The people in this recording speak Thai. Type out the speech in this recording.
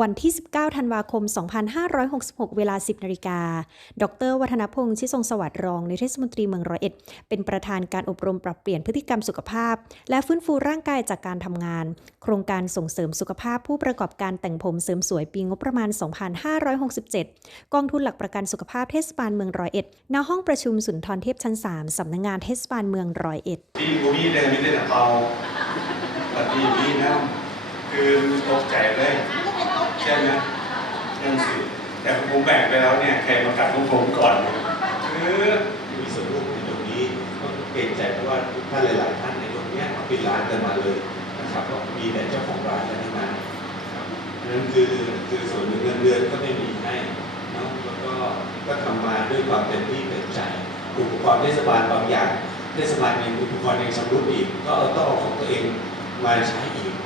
วันที่ 19 ธันวาคม 2566 เวลา 10 นาฬิกา ดร วัฒนพงษ์ชิทรงสวัสดิ์รอง ในเทศมนตรีเมืองร้อยเอ็ด เป็นประธานการอบรมปรับเปลี่ยนพฤติกรรมสุขภาพ และฟื้นฟูร่างกายจากการทำงาน โครงการส่งเสริมสุขภาพผู้ประกอบการแต่งผมเสริมสวยปีงบประมาณ 2567 กองทุนหลักประกันสุขภาพเทศบาลเมืองร้อยเอ็ด ณ ห้องประชุมสุนทรเทพชั้น 3 สำนักงงานเทศบาลเมืองร้อยเอ็ดที่บูมี่เดินไม่ได้แต่เบาปฏิบีนะคือตกใจเลย แต่ผมแบ่งไปแล้วเนี่ยใครมากัดพวกผมก่อนคือมีส่วนร่วมในตรงนี้ก็เกรงใจเพราะว่าทุกท่านหลาย ๆ ท่านในตรงนี้ยมาปิดร้านกันมาเลยนะครับก็มีแต่เจ้าของร้านกันทั้งนั้นนะครับนั่นคือคือส่วนหนึ่งเงินเดือนก็ไม่มีให้เนาะแล้วก็ก็ทำมาด้วยความเต็มที่เต็มใจอุปกรณ์เทศบาลบางอย่างเทศบาลเองอุปกรณ์เองชำรุดอีก ก็ต้องเอาของตัวเองมาใช้อีก